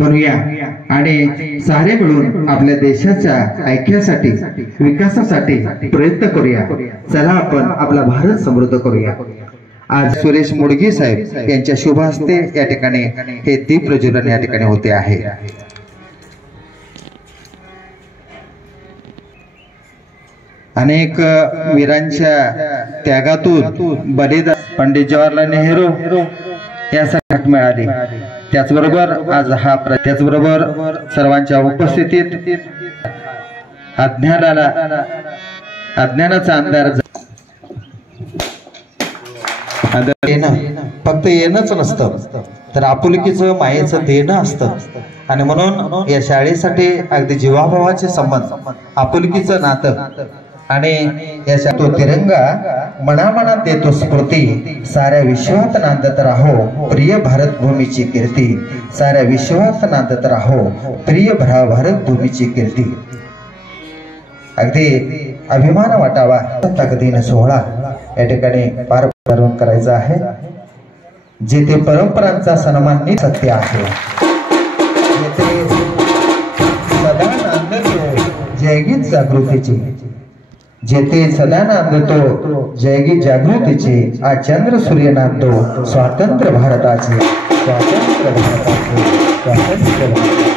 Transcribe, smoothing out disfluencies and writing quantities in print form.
बनूया आणि सारे मिळून आपल्या देशाच्या ऐक्यासाठी विकासासाठी प्रयत्न करूया। चला आपण आपला भारत समृद्ध करूया। आज सुरेश मुडगी साहेब यांच्या शुभ हस्ते या ठिकाणी हे दीप प्रज्वलन या ठिकाणी होते आहे। अनेक वीरांच्या त्यागातून बलिदान पंडित जवाहरलाल नेहरू यासाठी मिळाले। त्याचबरोबर आज हा त्याचबरोबर सर्वांच्या उपस्थितीत अज्ञानाचा अंधार फक्त येणंच नसतं तर आपुलकीचं मायेचं देणं असतं आणि म्हणून या शाळेसाठी अगदी जीवाभावाचे संबंध आपुलकीचं नातं आणि याचा तो तिरंगा मनामनात देतो स्फूर्ती। साऱ्या विश्वात नांदत राहो प्रिय भारत भूमीची कीर्ती, साऱ्या विश्वात नांदत राहो प्रिय भारत भूमीची कीर्ती। अगदी अभिमान वाटावा ताकदीने सोहळा या ठिकाणी पार करायचा आहे, जेथे परंपरांचा सन्मान सत्य आहे, जेथे सदा नांदतो जयगीत जागृतीची, जेथे सदा नांदतो जयगीत जागृतीची। आज चंद्र सूर्य नांदतो स्वातंत्र्य भारताचे, स्वातंत्र्य भारताचे, स्वातंत्र्य भारताचे।